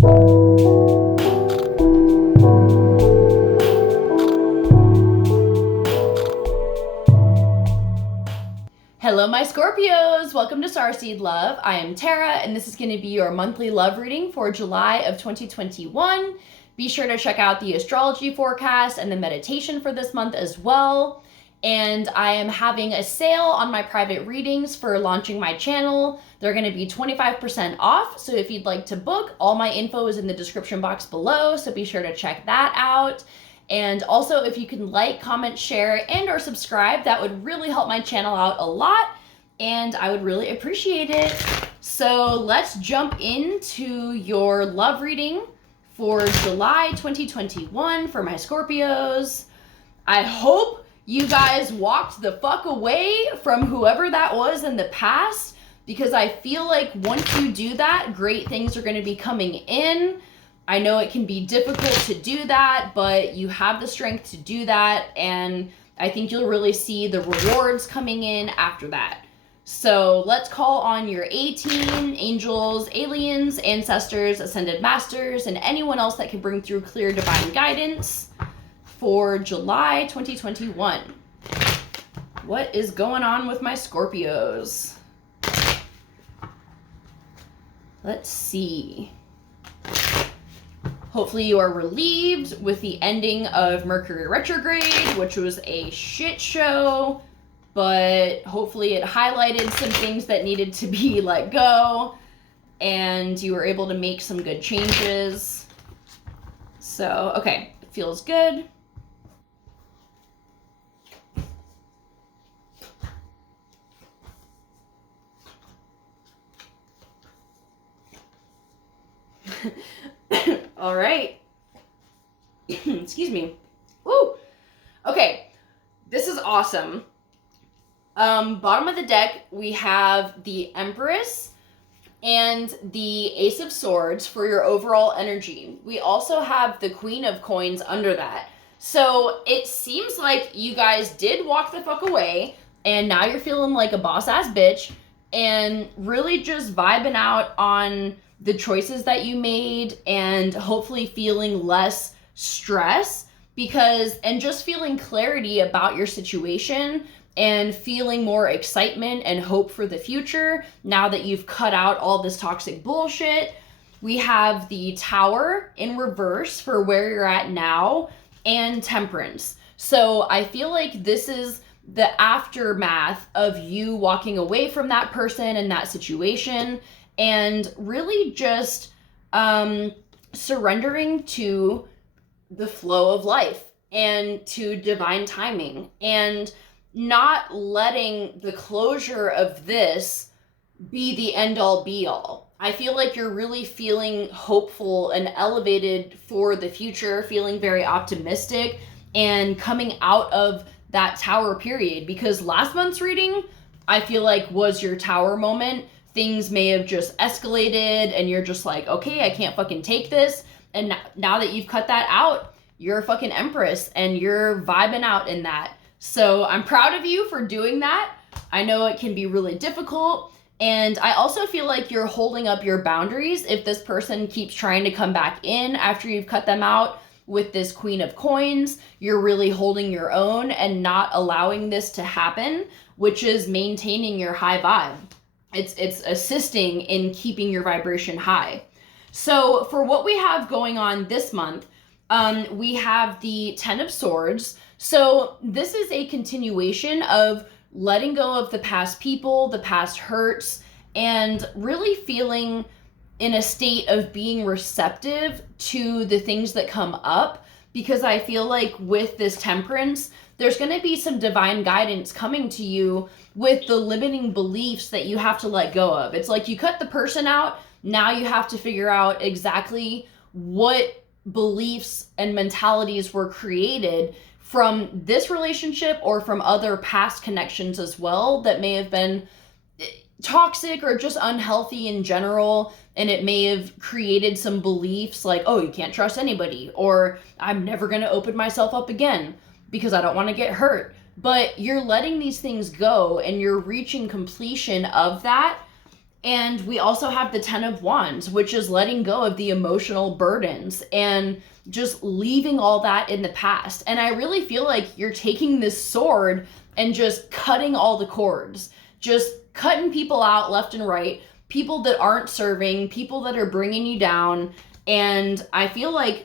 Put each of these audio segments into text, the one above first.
Hello, my Scorpios! Welcome to Starseed Love. I am Tara, and this is going to be your monthly love reading for July of 2021. Be sure to check out the astrology forecast and the meditation for this month as well. And I am having a sale on my private readings for launching my channel. They're going to be 25% off, so if you'd like to book, all my info is in the description box below, so be sure to check that out. And also, if you can like, comment, share, and or subscribe, that would really help my channel out a lot, and I would really appreciate it. So let's jump into your love reading for July 2021 for my Scorpios. I hope you guys walked the fuck away from whoever that was in the past, because I feel like once you do that, great things are going to be coming in. I know it can be difficult to do that, but you have the strength to do that, and I think you'll really see the rewards coming in after that. So let's call on your A-team, angels, aliens, ancestors, ascended masters, and anyone else that can bring through clear divine guidance for July 2021. What is going on with my Scorpios? Let's see. Hopefully you are relieved with the ending of Mercury retrograde, which was a shit show, but hopefully it highlighted some things that needed to be let go, and you were able to make some good changes. So, okay, it feels good. All right. Excuse me. Woo. Okay. This is awesome. Bottom of the deck, we have the Empress and the Ace of Swords for your overall energy. We also have the Queen of Coins under that. So it seems like you guys did walk the fuck away, and now you're feeling like a boss-ass bitch and really just vibing out on the choices that you made, and hopefully feeling less stress and just feeling clarity about your situation and feeling more excitement and hope for the future now that you've cut out all this toxic bullshit. We have the Tower in reverse for where you're at now, and Temperance. So I feel like this is the aftermath of you walking away from that person and that situation, and really just surrendering to the flow of life and to divine timing, and not letting the closure of this be the end-all be-all. I feel like you're really feeling hopeful and elevated for the future, feeling very optimistic, and coming out of that Tower period, because last month's reading, I feel like, was your Tower moment. Things may have just escalated and you're just like, okay, I can't fucking take this. And now that you've cut that out, you're a fucking Empress and you're vibing out in that. So I'm proud of you for doing that. I know it can be really difficult. And I also feel like you're holding up your boundaries if this person keeps trying to come back in after you've cut them out with this Queen of Coins. You're really holding your own and not allowing this to happen, which is maintaining your high vibe. It's assisting in keeping your vibration high. So for what we have going on this month, we have the Ten of Swords. So this is a continuation of letting go of the past people, the past hurts, and really feeling in a state of being receptive to the things that come up, because I feel like with this Temperance, there's going to be some divine guidance coming to you with the limiting beliefs that you have to let go of. It's like you cut the person out, now you have to figure out exactly what beliefs and mentalities were created from this relationship or from other past connections as well that may have been toxic or just unhealthy in general, and it may have created some beliefs like, oh, you can't trust anybody, or I'm never going to open myself up again because I don't want to get hurt. But you're letting these things go and you're reaching completion of that, And we also have the 10 of Wands, which is letting go of the emotional burdens and just leaving all that in the past. And I really feel like you're taking this sword and just cutting all the cords, just cutting people out left and right, people that aren't serving, people that are bringing you down. And I feel like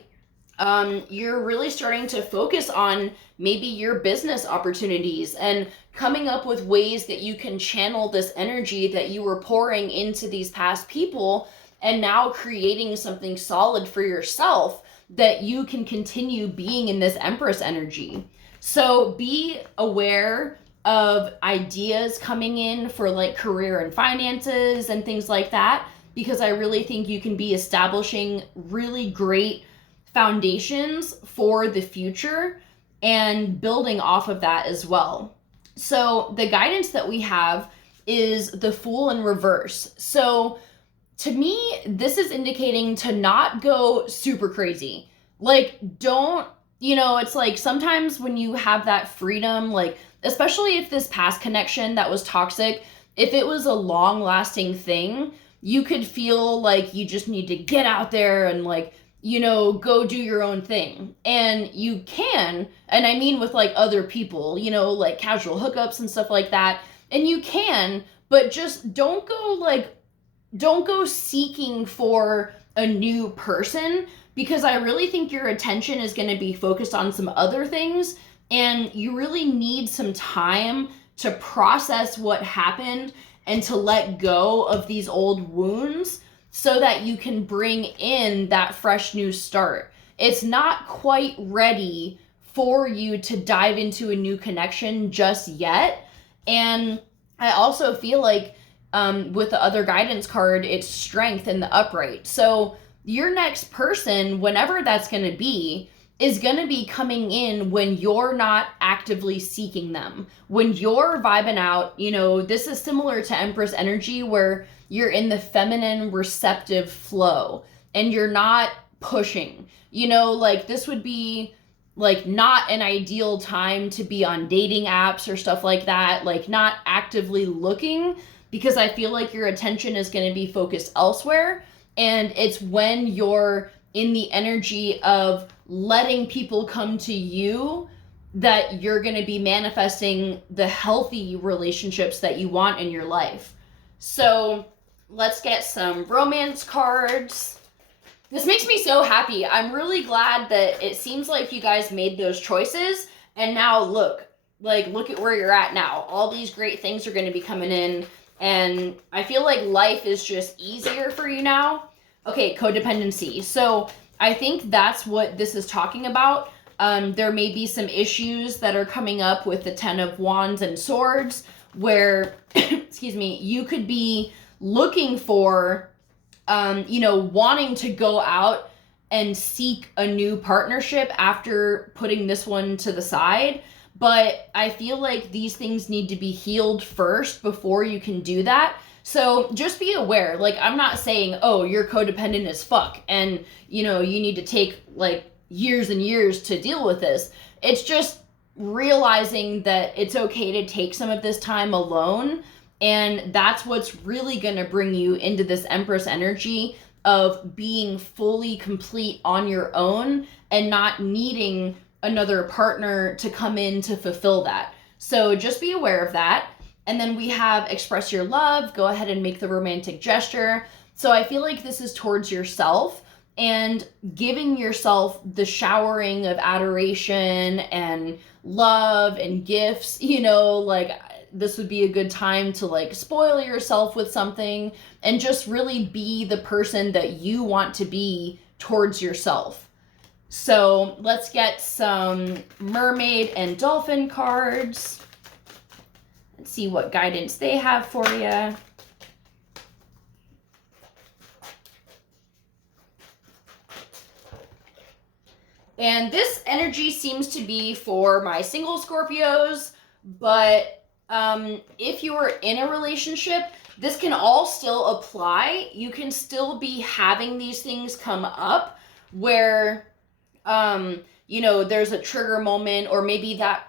you're really starting to focus on maybe your business opportunities and coming up with ways that you can channel this energy that you were pouring into these past people and now creating something solid for yourself that you can continue being in this Empress energy. So be aware of ideas coming in for like career and finances and things like that, because I really think you can be establishing really great foundations for the future and building off of that as well. So the guidance that we have is the Fool in reverse. So to me, this is indicating to not go super crazy. Like, don't, it's like sometimes when you have that freedom, like, especially if this past connection that was toxic, if it was a long lasting thing, you could feel like you just need to get out there and like, go do your own thing. And you can, and I mean with like other people, like casual hookups and stuff like that. And you can, but just don't go seeking for a new person, because I really think your attention is going to be focused on some other things. And you really need some time to process what happened and to let go of these old wounds, so that you can bring in that fresh new start. It's not quite ready for you to dive into a new connection just yet. And I also feel like with the other guidance card, it's strength in the upright. So your next person, whenever that's going to be, is going to be coming in when you're not actively seeking them. When you're vibing out, this is similar to Empress energy, where you're in the feminine receptive flow and you're not pushing. Like this would be like not an ideal time to be on dating apps or stuff like that, like not actively looking, because I feel like your attention is going to be focused elsewhere. And it's when you're in the energy of letting people come to you that you're going to be manifesting the healthy relationships that you want in your life. So let's get some romance cards. This makes me so happy. I'm really glad that it seems like you guys made those choices. And now look at where you're at now. All these great things are going to be coming in. And I feel like life is just easier for you now. Okay, codependency. So I think that's what this is talking about. There may be some issues that are coming up with the 10 of Wands and Swords where, excuse me, you could be looking for, wanting to go out and seek a new partnership after putting this one to the side. But I feel like these things need to be healed first before you can do that. So just be aware. Like, I'm not saying, oh, you're codependent as fuck and, you need to take like years and years to deal with this. It's just realizing that it's okay to take some of this time alone. And that's what's really going to bring you into this Empress energy of being fully complete on your own and not needing another partner to come in to fulfill that. So just be aware of that. And then we have express your love. Go ahead and make the romantic gesture. So I feel like this is towards yourself and giving yourself the showering of adoration and love and gifts. Like this would be a good time to like spoil yourself with something and just really be the person that you want to be towards yourself. So let's get some mermaid and dolphin cards. Let's see what guidance they have for you. And this energy seems to be for my single Scorpios, but if you are in a relationship, this can all still apply. You can still be having these things come up where, there's a trigger moment, or maybe that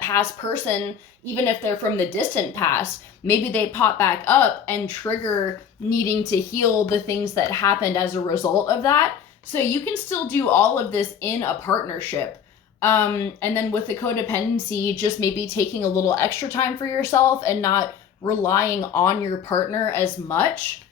past person, even if they're from the distant past, maybe they pop back up and trigger needing to heal the things that happened as a result of that. So you can still do all of this in a partnership. And then with the codependency, just maybe taking a little extra time for yourself and not relying on your partner as much.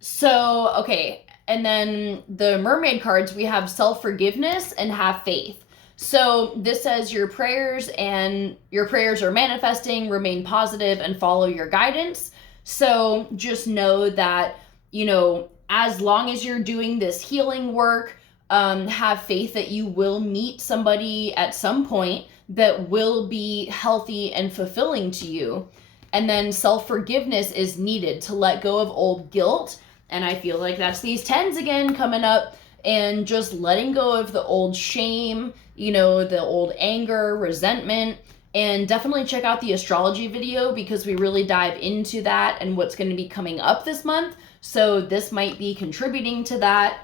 So, okay. And then the mermaid cards, we have self-forgiveness and have faith. So this says your prayers are manifesting, remain positive, and follow your guidance. So just know that, you know, as long as you're doing this healing work, have faith that you will meet somebody at some point that will be healthy and fulfilling to you. And then self-forgiveness is needed to let go of old guilt. And I feel like that's these 10s again coming up, and just letting go of the old shame, you know, the old anger, resentment. And definitely check out the astrology video because we really dive into that and what's going to be coming up this month. So this might be contributing to that.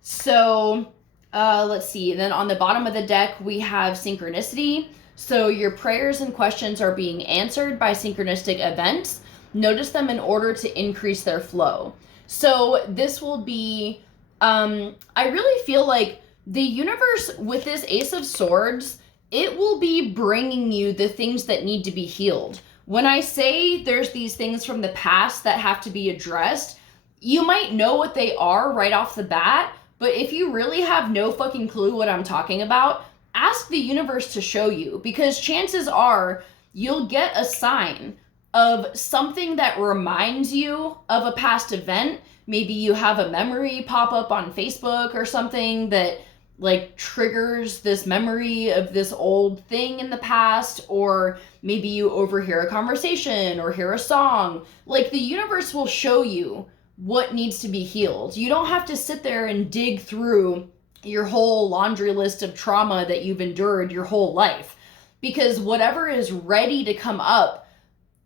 So let's see. Then on the bottom of the deck, we have synchronicity. So your prayers and questions are being answered by synchronistic events. Notice them in order to increase their flow. So this will be, I really feel like the universe with this Ace of Swords, it will be bringing you the things that need to be healed. When I say there's these things from the past that have to be addressed, you might know what they are right off the bat, but if you really have no fucking clue what I'm talking about, ask the universe to show you, because chances are you'll get a sign of something that reminds you of a past event. Maybe you have a memory pop up on Facebook or something that like triggers this memory of this old thing in the past, or maybe you overhear a conversation or hear a song. Like the universe will show you what needs to be healed. You don't have to sit there and dig through your whole laundry list of trauma that you've endured your whole life, because whatever is ready to come up,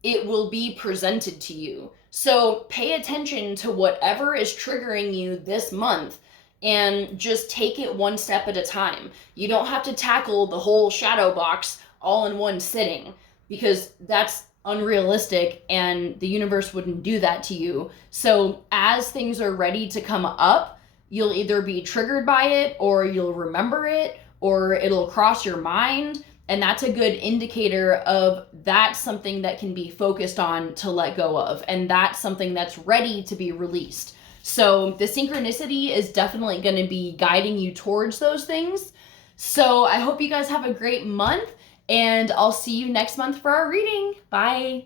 it will be presented to you. So pay attention to whatever is triggering you this month and just take it one step at a time. You don't have to tackle the whole shadow box all in one sitting, because that's unrealistic and the universe wouldn't do that to you. So as things are ready to come up, you'll either be triggered by it, or you'll remember it, or it'll cross your mind. And that's a good indicator of that's something that can be focused on to let go of. And that's something that's ready to be released. So the synchronicity is definitely going to be guiding you towards those things. So I hope you guys have a great month, and I'll see you next month for our reading. Bye.